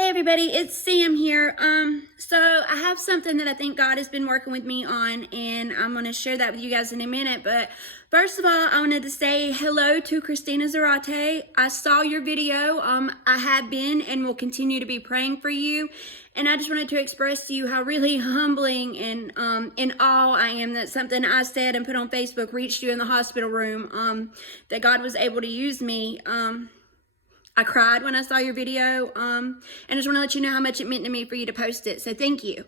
Hey everybody, it's Sam here. So I have something that I think God has been working with me on, and I'm going to share that with you guys in a minute. But first of all, I wanted to say hello to Christina Zarate. I saw your video. I have been and will continue to be praying for you. And I just wanted to express to you how really humbling and in awe I am that something I said and put on Facebook reached you in the hospital room, that God was able to use me. I cried when I saw your video, and I just want to let you know how much it meant to me for you to post it, so thank you.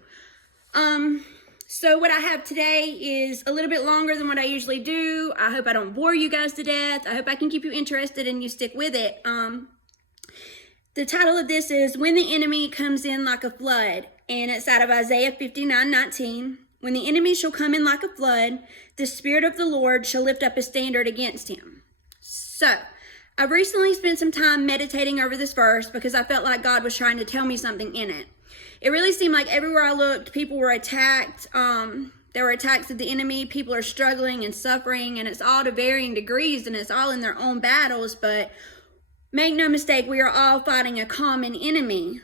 So what I have today is a little bit longer than what I usually do. I hope I don't bore you guys to death. I hope I can keep you interested and you stick with it. The title of this is When the Enemy Comes In Like a Flood, and it's out of Isaiah 59:19. When the enemy shall come in like a flood, the Spirit of the Lord shall lift up a standard against him. So, I've recently spent some time meditating over this verse because I felt like God was trying to tell me something in it. It really seemed like everywhere I looked, people were attacked. There were attacks of the enemy. People are struggling and suffering, and it's all to varying degrees, and it's all in their own battles. But make no mistake, we are all fighting a common enemy.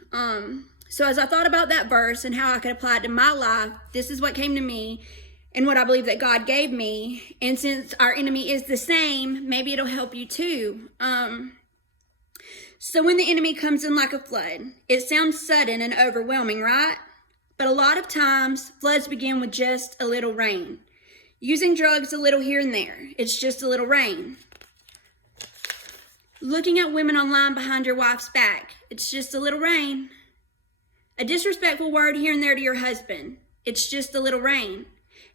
So as I thought about that verse and how I could apply it to my life, this is what came to me and what I believe that God gave me. And since our enemy is the same, maybe it'll help you too. So when the enemy comes in like a flood, it sounds sudden and overwhelming, right? But a lot of times, floods begin with just a little rain. Using drugs a little here and there. It's just a little rain. Looking at women online behind your wife's back. It's just a little rain. A disrespectful word here and there to your husband. It's just a little rain.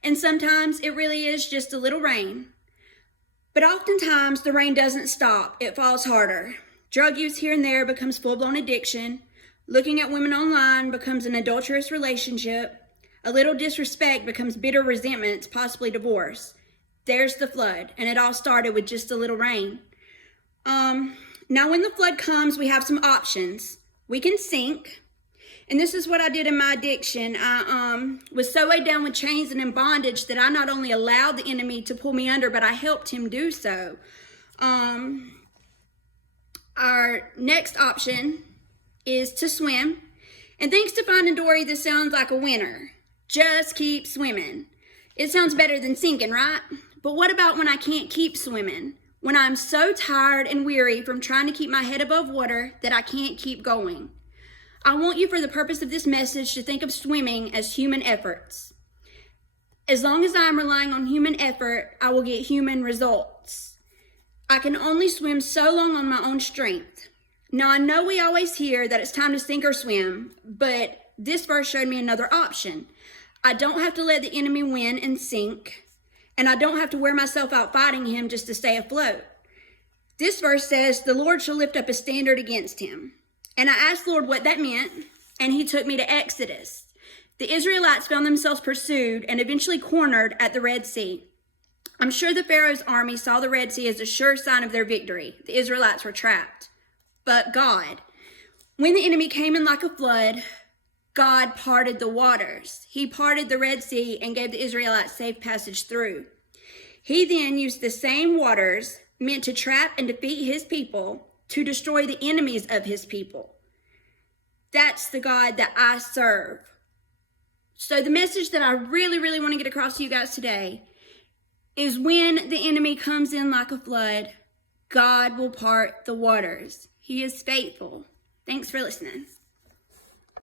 And sometimes it really is just a little rain. But oftentimes the rain doesn't stop. It falls harder. Drug use here and there becomes full-blown addiction. Looking at women online becomes an adulterous relationship. A little disrespect becomes bitter resentments, possibly divorce. There's the flood, and it all started with just a little rain. Now when the flood comes, we have some options. We can sink. And this is what I did in my addiction. I was so weighed down with chains and in bondage that I not only allowed the enemy to pull me under, but I helped him do so. Our next option is to swim. And thanks to Finding Dory, this sounds like a winner. Just keep swimming. It sounds better than sinking, right? But what about when I can't keep swimming? When I'm so tired and weary from trying to keep my head above water that I can't keep going? I want you, for the purpose of this message, to think of swimming as human efforts. As long as I'm relying on human effort, I will get human results. I can only swim so long on my own strength. Now, I know we always hear that it's time to sink or swim, but this verse showed me another option. I don't have to let the enemy win and sink, and I don't have to wear myself out fighting him just to stay afloat. This verse says, the Lord shall lift up a standard against him. And I asked the Lord what that meant, and he took me to Exodus. The Israelites found themselves pursued and eventually cornered at the Red Sea. I'm sure the Pharaoh's army saw the Red Sea as a sure sign of their victory. The Israelites were trapped. But God, when the enemy came in like a flood, God parted the waters. He parted the Red Sea and gave the Israelites safe passage through. He then used the same waters meant to trap and defeat his people to destroy the enemies of his people. That's the God that I serve. So the message that I really want to get across to you guys today is when the enemy comes in like a flood, God will part the waters. He is faithful. Thanks for listening.